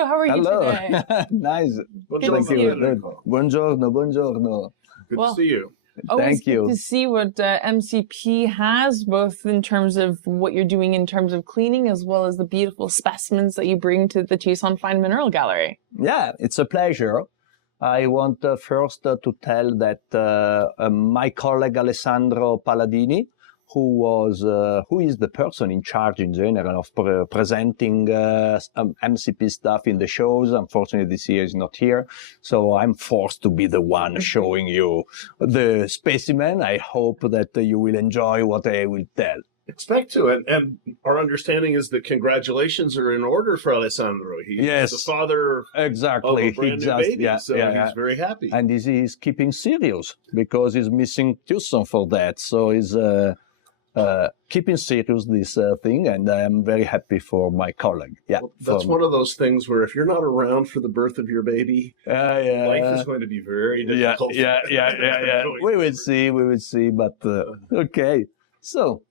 Federico, how are you today? Nice. Good to see you. Buongiorno, buongiorno. Good to see you. Always Thank you. good to see what MCP has, both in terms of what you're doing in terms of cleaning, as well as the beautiful specimens that you bring to the Tucson Fine Mineral Gallery. Yeah, it's a pleasure. I want first to tell that my colleague Alessandro Palladini, who is the person in charge in general of presenting MCP stuff in the shows. Unfortunately, this year is not here, so I'm forced to be the one showing you the specimen. I hope that you will enjoy what I will tell. Expect to, and our understanding is that congratulations are in order for Alessandro. He's Yes, the father exactly. of a brand new baby, so he's very happy. And he's keeping serious because he's missing Tucson for that. So he's keeping serious this thing, and I am very happy for my colleague. Yeah, well, that's one of those things where if you're not around for the birth of your baby, life is going to be very difficult. Yeah. We will see. But okay, so.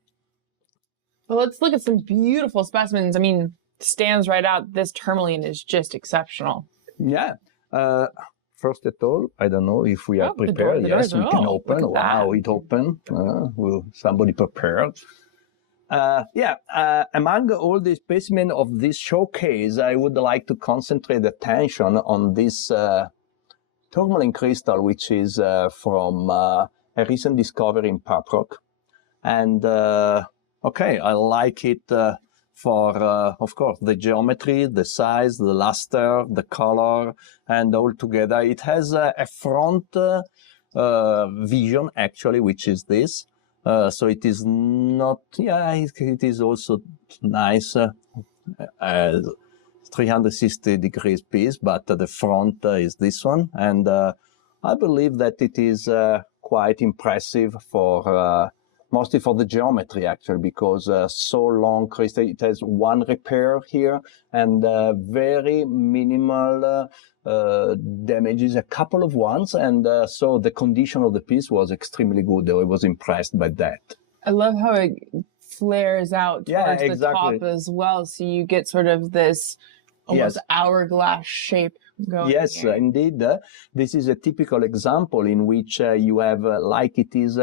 Well, let's look at some beautiful specimens. I mean, stands right out. This Tourmaline is just exceptional. Yeah. First of all, I don't know if we are prepared. Yes, we can open. Wow, it opened. Somebody prepared. Among all the specimens of this showcase, I would like to concentrate attention on this Tourmaline crystal, which is from a recent discovery in Paprock. And okay, I like it for, of course, the geometry, the size, the luster, the color, and all together. It has a front vision, actually, which is this. So it is not, it is also nice, 360 degrees piece, but the front is this one. And I believe that it is quite impressive for mostly for the geometry, actually, because so long crystal, it has one repair here and very minimal damages, a couple of ones, and so the condition of the piece was extremely good. I was impressed by that. I love how it flares out towards the top as well, so you get sort of this almost hourglass shape going. Yes, here. Indeed. This is a typical example in which you have, like it is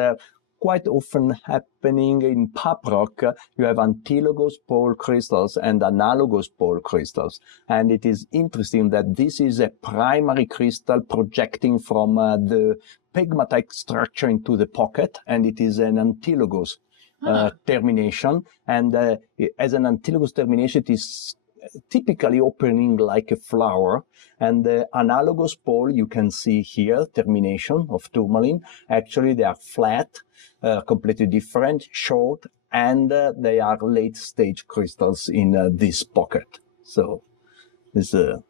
quite often happening in Paprock, you have antilogous pole crystals and analogous pole crystals. And it is interesting that this is a primary crystal projecting from the pegmatite structure into the pocket, and it is an antilogous termination. And as an antilogous termination, it is typically opening like a flower. And the analogous pole, you can see here, termination of Tourmaline. Actually, they are flat, completely different, short, and they are late stage crystals in this pocket. So it's a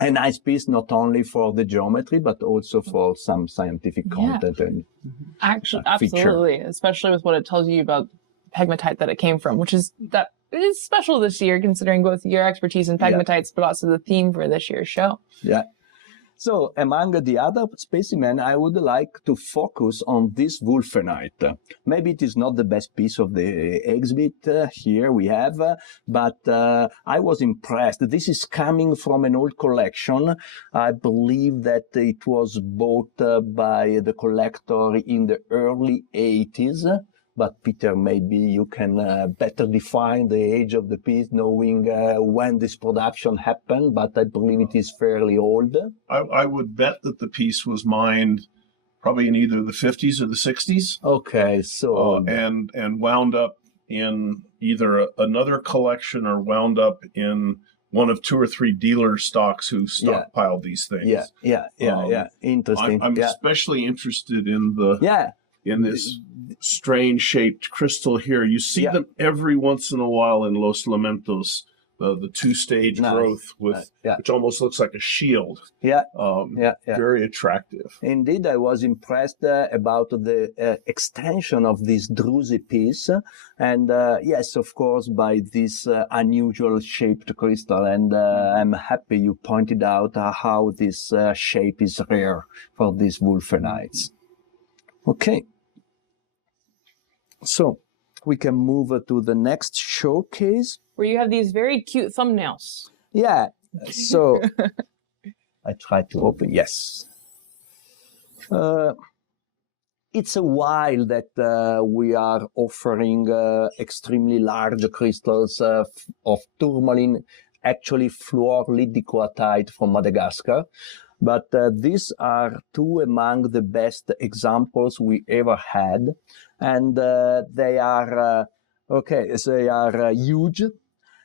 nice piece, not only for the geometry, but also for some scientific content and actually, absolutely, especially with what it tells you about pegmatite that it came from, which is that it is special this year, considering both your expertise in pegmatites, but also the theme for this year's show. Yeah. So among the other specimens, I would like to focus on this Wulfenite. Maybe it is not the best piece of the exhibit here we have, but I was impressed. This is coming from an old collection. I believe that it was bought by the collector in the early 80s. But Peter, maybe you can better define the age of the piece, knowing when this production happened, but I believe it is fairly old. I would bet that the piece was mined probably in either the 50s or the 60s. Okay, so... and wound up in either another collection or wound up in one of 2 or 3 dealer stocks who stockpiled these things. Yeah. Interesting. I'm especially interested in the... in this strange shaped crystal here. You see them every once in a while in Los Lamentos, the 2-stage growth with which almost looks like a shield. Very attractive. Indeed, I was impressed about the extension of this druzy piece, and yes, of course, by this unusual shaped crystal. And I'm happy you pointed out how this shape is rare for these Wulfenites. Okay, so we can move to the next showcase. Where you have these very cute thumbnails. Yeah, So I try to open. Yes. It's a while that we are offering extremely large crystals of tourmaline, actually fluor-liddicoatite from Madagascar. But these are two among the best examples we ever had. And they are, they are huge.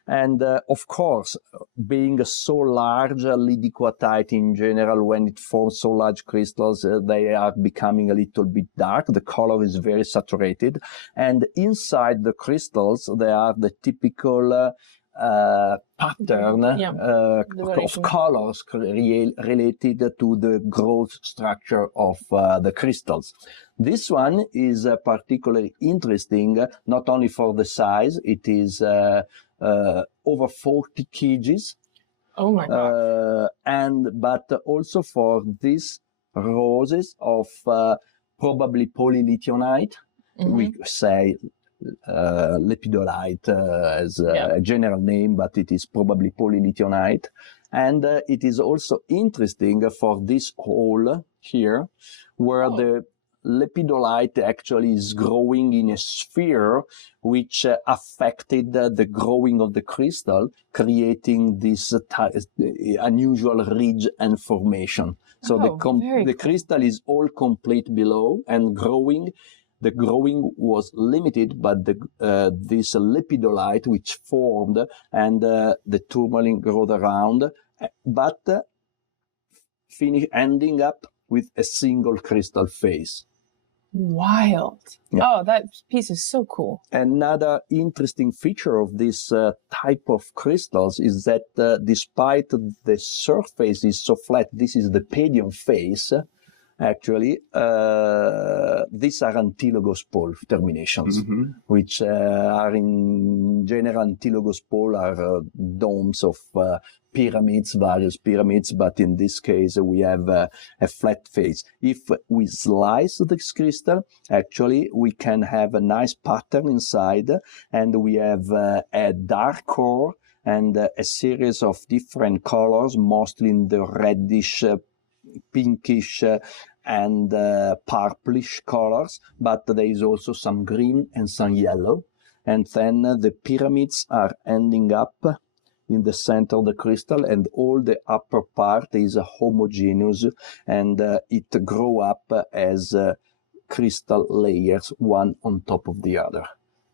And of course, being so large, liddicoatite in general, when it forms so large crystals, they are becoming a little bit dark. The color is very saturated. And inside the crystals, they are the typical pattern of colors related to the growth structure of the crystals. This one is particularly interesting, not only for the size, it is over 40 kgs. Oh my God. But also for these roses of probably polylithionite, we say lepidolite as a general name, but it is probably polylithionite. And it is also interesting for this hole here, where the lepidolite actually is growing in a sphere which affected the growing of the crystal, creating this unusual ridge and formation. So the crystal is all complete below and growing. The growing was limited, but this lepidolite which formed and the tourmaline growth around, but ending up with a single crystal face. Wild. Yeah. Oh, that piece is so cool. Another interesting feature of this type of crystals is that despite the surface is so flat, this is the pedium face, actually, these are antylogous pole terminations, which are in general, antylogous pole are domes of pyramids, various pyramids, but in this case we have a flat face. If we slice this crystal, actually we can have a nice pattern inside, and we have a dark core and a series of different colors, mostly in the reddish, pinkish and purplish colors, but there is also some green and some yellow. And then the pyramids are ending up in the center of the crystal, and all the upper part is homogeneous, and it grow up as crystal layers, one on top of the other.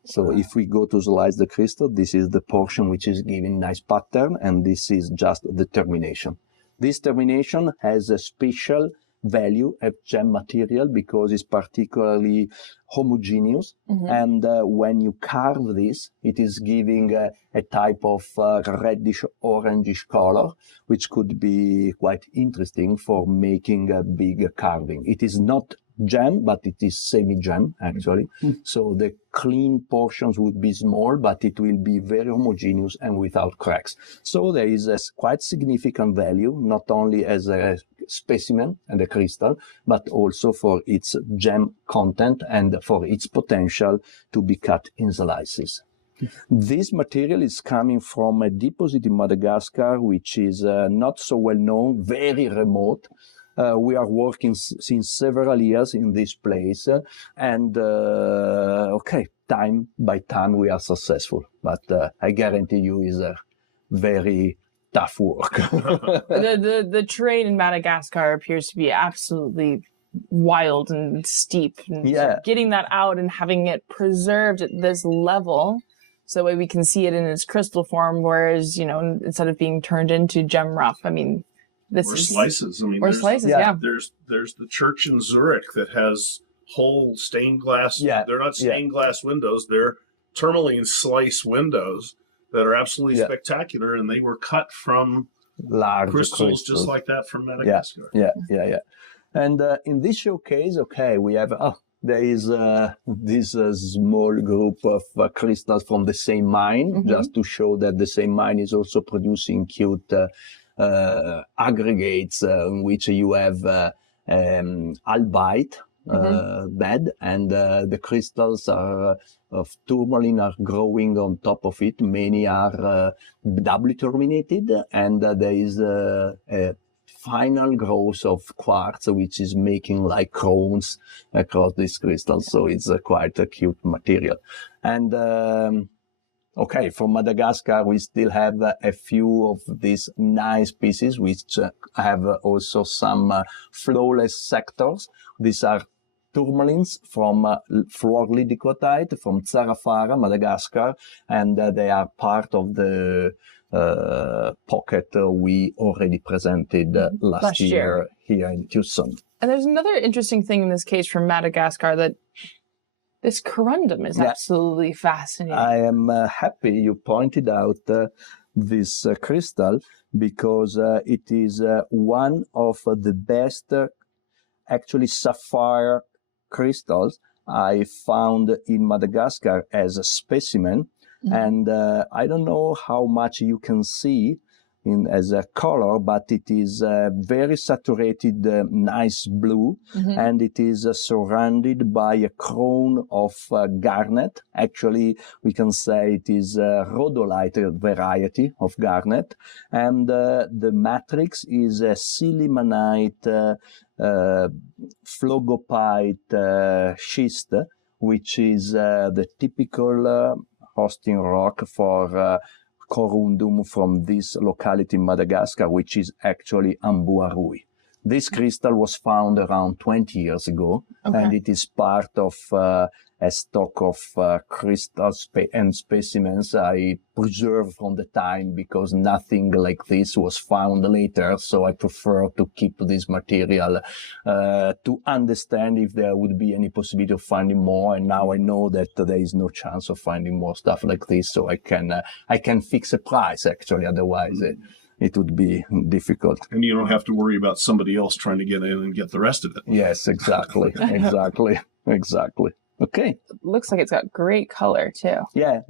So if we go to slice the crystal, this is the portion which is giving nice pattern, and this is just the termination. This termination has a special value of gem material because it's particularly homogeneous, and when you carve this, it is giving a type of reddish orangish color, which could be quite interesting for making a big carving. It is not gem, but it is semi-gem actually. So the clean portions would be small, but it will be very homogeneous and without cracks. So there is a quite significant value, not only as a specimen and a crystal, but also for its gem content and for its potential to be cut in slices. This material is coming from a deposit in Madagascar, which is not so well known, very remote. We are working since several years in this place, and time by time we are successful, but I guarantee you is a very tough work. The terrain in Madagascar appears to be absolutely wild and steep. And so getting that out and having it preserved at this level, so that way we can see it in its crystal form, whereas, you know, instead of being turned into gem rough, I mean, slices. I mean, there's the church in Zurich that has whole stained glass. They're not stained glass windows. They're tourmaline slice windows that are absolutely spectacular, and they were cut from large crystals just like that from Madagascar. And in this showcase, we have there is this small group of crystals from the same mine, just to show that the same mine is also producing cute aggregates in which you have albite, bed, and the crystals are of tourmaline are growing on top of it. Many are doubly terminated, and there is a final growth of quartz, which is making like crowns across these crystals. So it's quite a cute material. And okay, from Madagascar, we still have a few of these nice pieces, which have also some flawless sectors. These are tourmalines from fluor-liddicoatite from Zarafara, Madagascar, and they are part of the pocket we already presented last year here in Tucson. And there's another interesting thing in this case from Madagascar, that this corundum is absolutely fascinating. I am happy you pointed out this crystal, because it is one of the best actually sapphire crystals I found in Madagascar as a specimen. And I don't know how much you can see as a color, but it is very saturated, nice blue, and it is surrounded by a crown of garnet. Actually, we can say it is a rhodolite variety of garnet, and the matrix is a sillimanite phlogopite schist, which is the typical hosting rock for corundum from this locality in Madagascar, which is actually Ambuarui. This crystal was found around 20 years ago, and it is part of a stock of crystals and specimens I preserve from the time, because nothing like this was found later. So I prefer to keep this material to understand if there would be any possibility of finding more. And now I know that there is no chance of finding more stuff like this, so I can fix a price actually. Otherwise, it would be difficult. And you don't have to worry about somebody else trying to get in and get the rest of it. Yes, exactly. Exactly. Okay. It looks like it's got great color too. Yeah.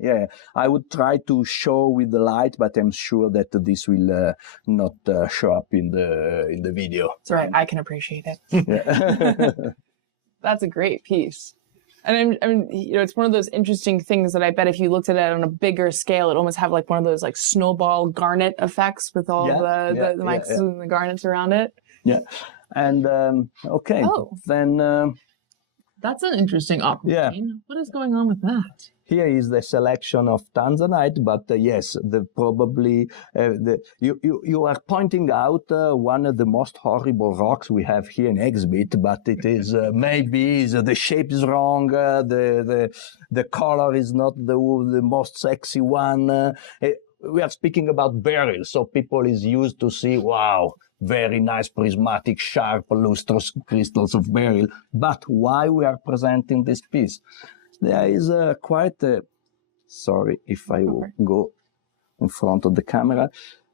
I would try to show with the light, but I'm sure that this will not show up in the video. That's right. I can appreciate it. That's a great piece. And I mean, it's one of those interesting things that I bet if you looked at it on a bigger scale, it almost have like one of those like snowball garnet effects with all the mics and the garnets around it. Yeah. And okay, then. That's an interesting opportunity. Yeah. What is going on with that? Here is the selection of tanzanite, but yes, you are pointing out one of the most horrible rocks we have here in exhibit, but it is maybe the shape is wrong, the color is not the most sexy one. We are speaking about beryl, so people is used to see, wow, very nice prismatic, sharp, lustrous crystals of beryl. But why we are presenting this piece? There is quite a... Sorry if I go in front of the camera.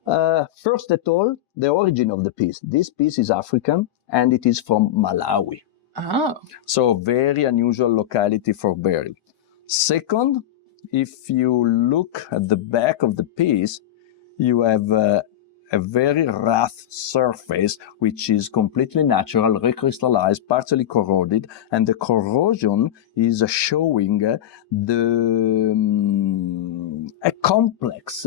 First of all, the origin of the piece. This piece is African, and it is from Malawi. Oh. So very unusual locality for beryl. Second, if you look at the back of the piece, you have a very rough surface, which is completely natural, recrystallized, partially corroded, and the corrosion is showing a complex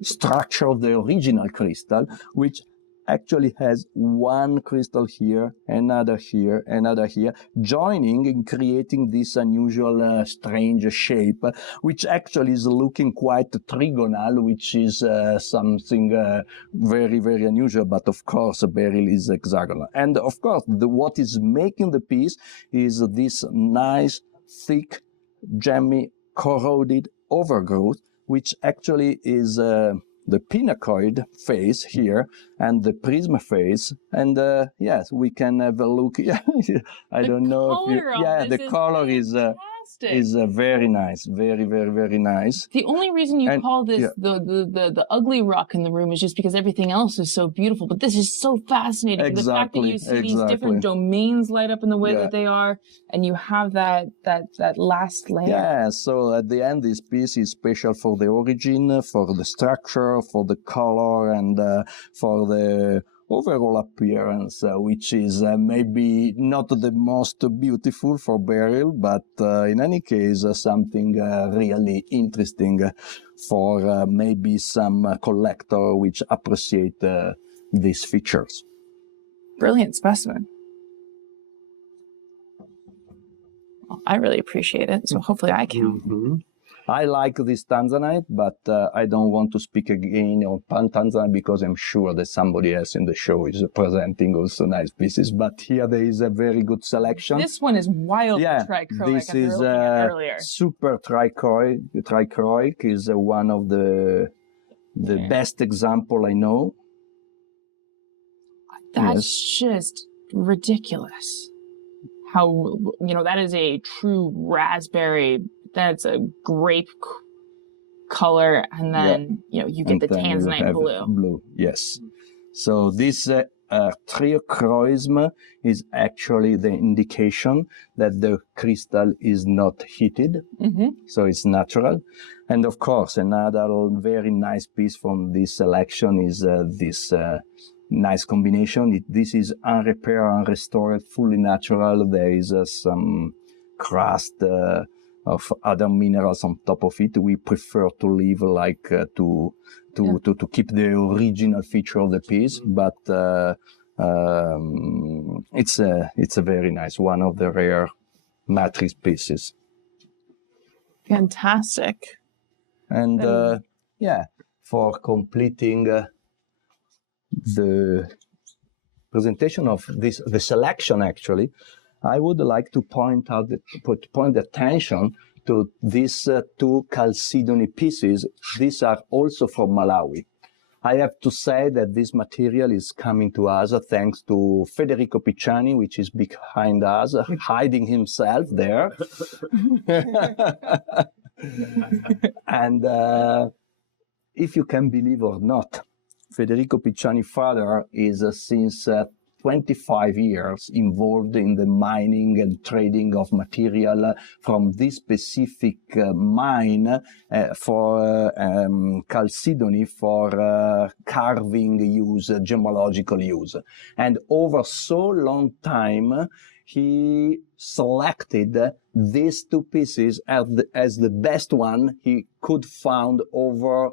structure of the original crystal, which actually has one crystal here, another here, another here, joining and creating this unusual, strange shape, which actually is looking quite trigonal, which is something very, very unusual. But of course, beryl is hexagonal. And of course, what is making the piece is this nice, thick, jammy, corroded overgrowth, which actually is the pinacoid phase here and the prism phase. And yes, we can have a look. I don't know if you, the color is very nice, very, very, very nice. The only reason you call this the ugly rock in the room is just because everything else is so beautiful. But this is so fascinating. Exactly, the fact that you see these different domains light up in the way that they are, and you have that last layer. Yeah, so at the end, this piece is special for the origin, for the structure, for the color, and for the overall appearance, which is maybe not the most beautiful for burial, but in any case, something really interesting for maybe some collector which appreciate these features. Brilliant specimen. Well, I really appreciate it, so hopefully I can. Mm-hmm. I like this tanzanite, but I don't want to speak again on tanzanite because I'm sure that somebody else in the show is presenting also nice pieces. But here there is a very good selection. This one is wild trichroic. This is super trichroic. Is one of the best example I know. That's just ridiculous. How, that is a true raspberry. That's a grape color, and then you get the tanzanite blue. Yes. So this trichroism is actually the indication that the crystal is not heated, so it's natural. And of course, another very nice piece from this selection is this nice combination. This is unrepaired, unrestored, fully natural. There is some crust of other minerals on top of it. We prefer to leave to keep the original feature of the piece, but it's a very nice one of the rare matrix pieces. Fantastic. And for completing the presentation of the selection, actually, I would like to point attention to these two Chalcedony pieces. These are also from Malawi. I have to say that this material is coming to us thanks to Federico Pezzotta, which is behind us, hiding himself there. And if you can believe or not, Federico Pezzotta's father is since 25 years involved in the mining and trading of material from this specific mine for Chalcedony for carving use, gemological use. And over so long time, he selected these two pieces as the best one he could find over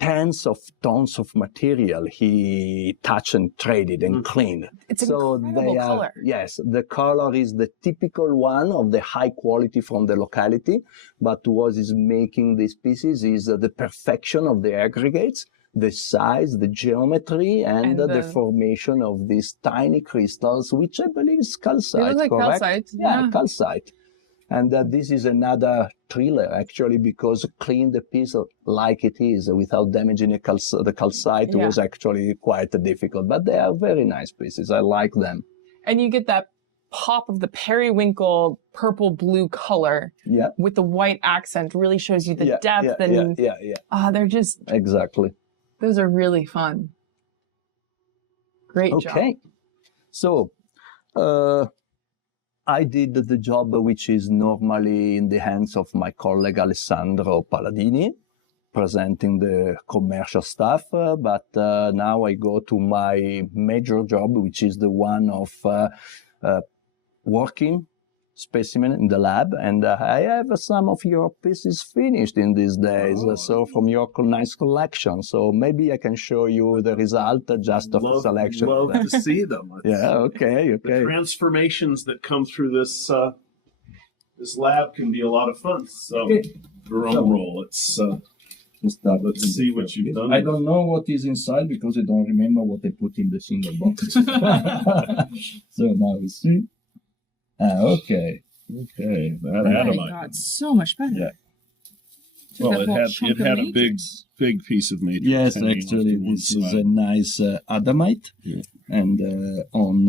tens of tons of material he touched and traded and cleaned. It's an incredible color. Yes, the color is the typical one of the high quality from the locality, but what is making these pieces is the perfection of the aggregates, the size, the geometry, and the formation of these tiny crystals, which I believe is calcite, they look like correct? Calcite. Yeah, calcite. And this is another thriller, actually, because clean the piece like it is without damaging the calcite was actually quite difficult. But they are very nice pieces. I like them. And you get that pop of the periwinkle purple-blue color with the white accent. Really shows you the depth. They're just... Exactly. Those are really fun. Great job. Okay. So... I did the job which is normally in the hands of my colleague Alessandro Palladini, presenting the commercial stuff, but now I go to my major job, which is the one of working specimen in the lab, and I have some of your pieces finished in these days, so from your nice collection. So maybe I can show you the result just of the selection. Love to see them. Okay. The transformations that come through this this lab can be a lot of fun. So drum roll. Let's see what you've done. I don't know what is inside because I don't remember what I put in the single box. So now we see. Okay. Oh my God, so much better. Yeah. Well, it had a big piece of matrix. Yes, actually, this is a nice adamite and on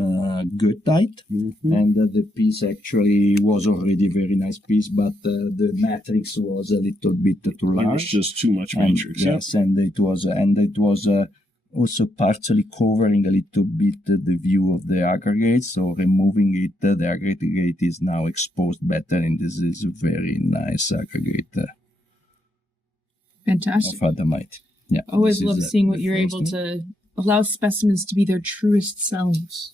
goethite, and the piece actually was already a very nice piece, but the matrix was a little bit too large. It was just too much matrix. Yes, and it was also partially covering a little bit the view of the aggregate, so removing it, the aggregate is now exposed better, and this is a very nice aggregate. Fantastic. Of adamite. Yeah. Always love seeing what you're able to allow specimens to be their truest selves.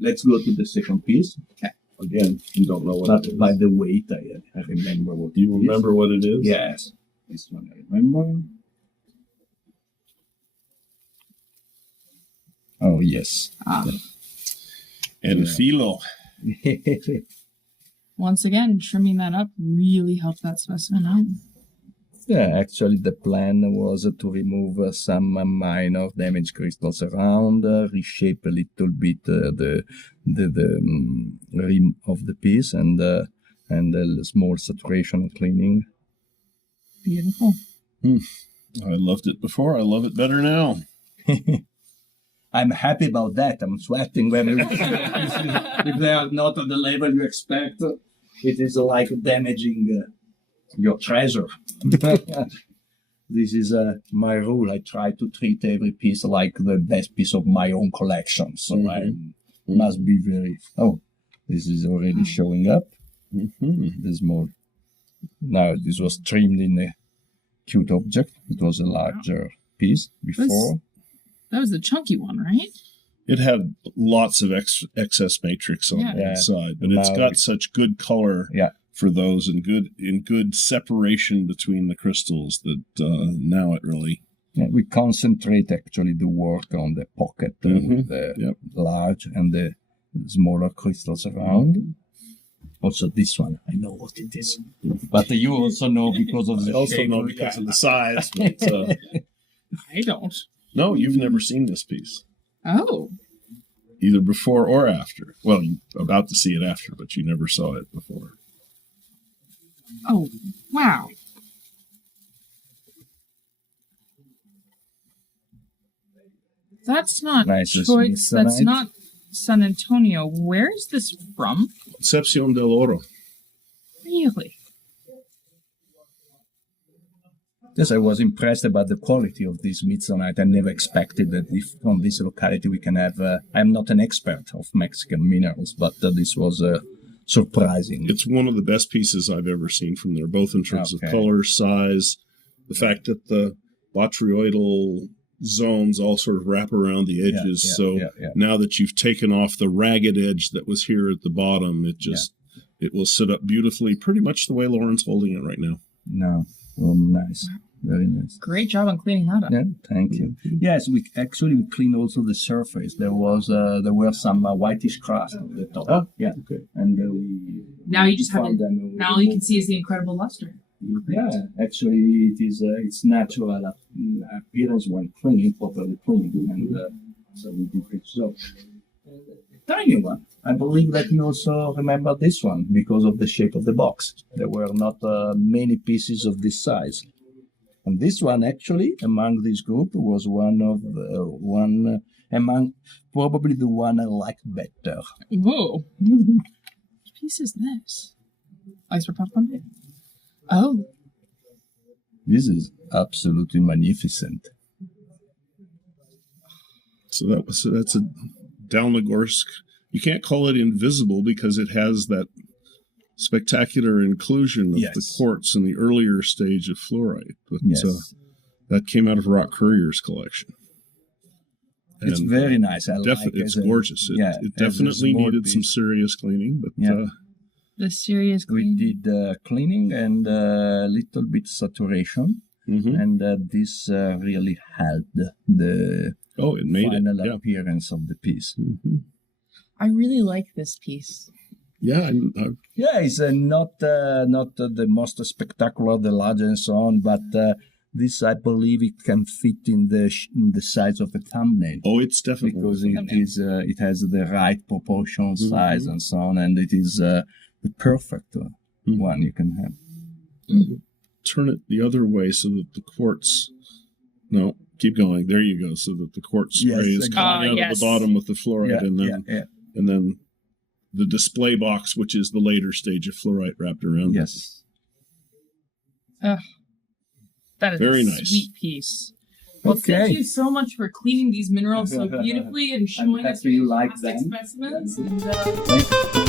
Let's go to the second piece. Okay. Again, you don't know what But it is. by the weight, I remember what Do you remember what it is? Yes. This one I remember. Oh, yes. El filo. Once again, trimming that up really helped that specimen out. Yeah, actually the plan was to remove some minor damaged crystals around, reshape a little bit the rim of the piece, and a small saturation and cleaning. Beautiful. I loved it before. I love it better now. I'm happy about that. I'm sweating when if they are not at the level you expect. It is like damaging your treasure. This is my rule. I try to treat every piece like the best piece of my own collection. So I must be very... Oh, this is already showing up. There's more. Now, this was trimmed in a cute object. It was a larger piece before. That was the chunky one, right? It had lots of excess matrix on the inside, but it's got such good color for those and good separation between the crystals that now it really... Yeah, we concentrate actually the work on the pocket with the large and the smaller crystals around. Also this one, I know what it is. But you also know because of the shape. know because of the size. But, I don't. No, you've never seen this piece. Oh. Either before or after. Well, you're about to see it after, but you never saw it before. Oh, wow. That's not choice. That's not San Antonio. Where is this from? Concepcion del Oro. Really? Yes, I was impressed about the quality of this midsonite. I never expected that if from this locality we can have... I'm not an expert of Mexican minerals, but this was surprising. It's one of the best pieces I've ever seen from there, both in terms of color, size, the fact that the botryoidal zones all sort of wrap around the edges. Now that you've taken off the ragged edge that was here at the bottom, it will sit up beautifully, pretty much the way Lauren's holding it right now. No, nice. Very nice. Great job on cleaning that up. Yeah, thank you. Yes, we cleaned also the surface. There were some whitish crust on the top. Oh, yeah. Okay. And now you just have it. Now you can see is the incredible luster. Yeah, actually, it's natural appearance when cleaned, properly cleaned, and so we did it. So, tiny one. I believe that you also remember this one because of the shape of the box. There were not many pieces of this size. And this one, actually, among this group, was among probably the one I liked better. Whoa. What piece is this? Ice for popcorn? Oh. This is absolutely magnificent. So that's a Dalmagorsk. You can't call it invisible because it has that spectacular inclusion of the quartz in the earlier stage of fluorite. But that came out of Rock Courier's collection. And it's very nice. It's gorgeous. It definitely needed some serious cleaning, but the serious cleaning. We did cleaning and a little bit saturation, and this really helped the final appearance of the piece. I really like this piece. Yeah, it's not the most spectacular, the larger and so on, but this I believe it can fit in the size of the thumbnail. Oh, it's definitely because it has the right proportion, size, and so on, and it is the perfect one you can have. Turn it the other way so that the quartz. No, keep going. There you go. So that the quartz spray is coming out of the bottom with the fluorite, and then the display box, which is the later stage of fluorite wrapped around. Yes. That is very a nice. Sweet piece. Well, thank you so much for cleaning these minerals so beautifully and showing us really fantastic specimens. And,